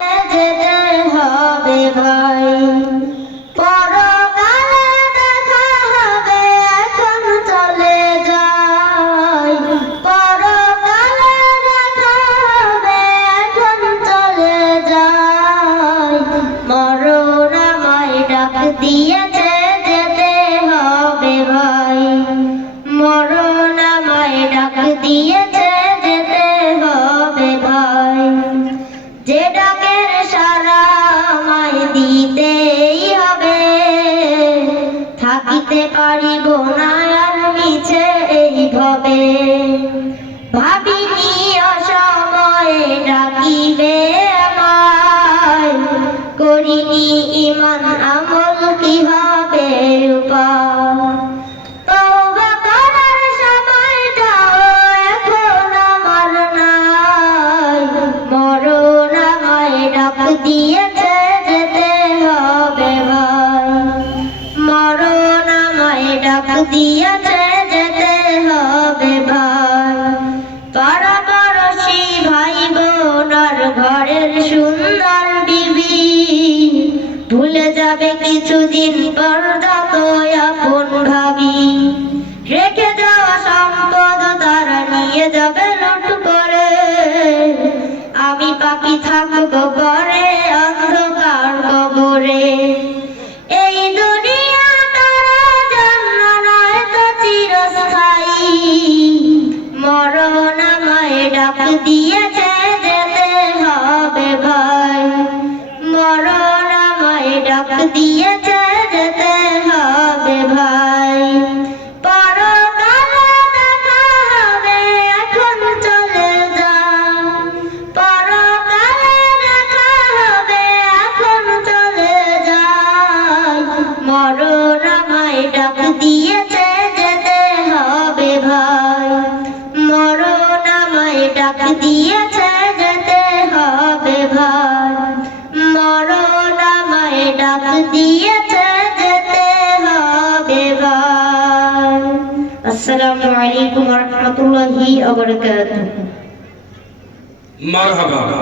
যেতে হবে ভাই, পরকালে দেখা হবে, এখন চলে যাই। পরকালে দেখা হবে, এখন চলে যাই। মরণ আমায় ডাক দিয়েছে, যেতে হবে ভাই। মরণ আমায় ডাক দিয়েছে, যেতে হবে ভাই। যে ডাকের সাড়া আমায় দিতেই হবে, থাকিতে পারিব না আর মিছে এইভাবে। ভাবিনি অসময়ে ডাকিবে আমায়, করিনি ঈমান আমল কি হবে উপায়। তওবা করার সময়টাও এখন আমার নাই। মরণ আমায় ডাক দিয়েছে, যেতে হবে ভাই। মরণ আমায় ডাক দিয়েছে, যেতে হবে ভাই। পাড়াপড়শি ভাই বোন আর ঘরের সুন্দর বিবি ভুলে যাবে কিছুদিন পর যত আপন ভাবি। রেখে যাওয়া সম্পদ তারা নিয়ে যাবে লুট করে, আমি পাপী থাকবো ঘরে অন্ধকার কবরে। এই দুনিয়া তারা জন্য নয় তো চিরস্থায়ী। মরণ আমায় ডাক দিয়েছে, যেতে হবে ভাই। মরণ আমায় ডাক দিয়েছে, যেতে হবে ভাই। পরকালে দেখা হবে, এখন চলে যাই। পরকালে দেখা হবে, এখন চলে যাই। মরণ আমায় ডাক দিয়েছে, যেতে হবে ভাই। মরণ আমায় ডাক দিয়েছে, যেতে হবে ভাই। মরণ আমায় ডাক দিয়েছে, যেতে হবে ভাই। আসসালামু আলাইকুম ওয়া রাহমাতুল্লাহি ওয়া বারাকাতুহু। মারহাবা।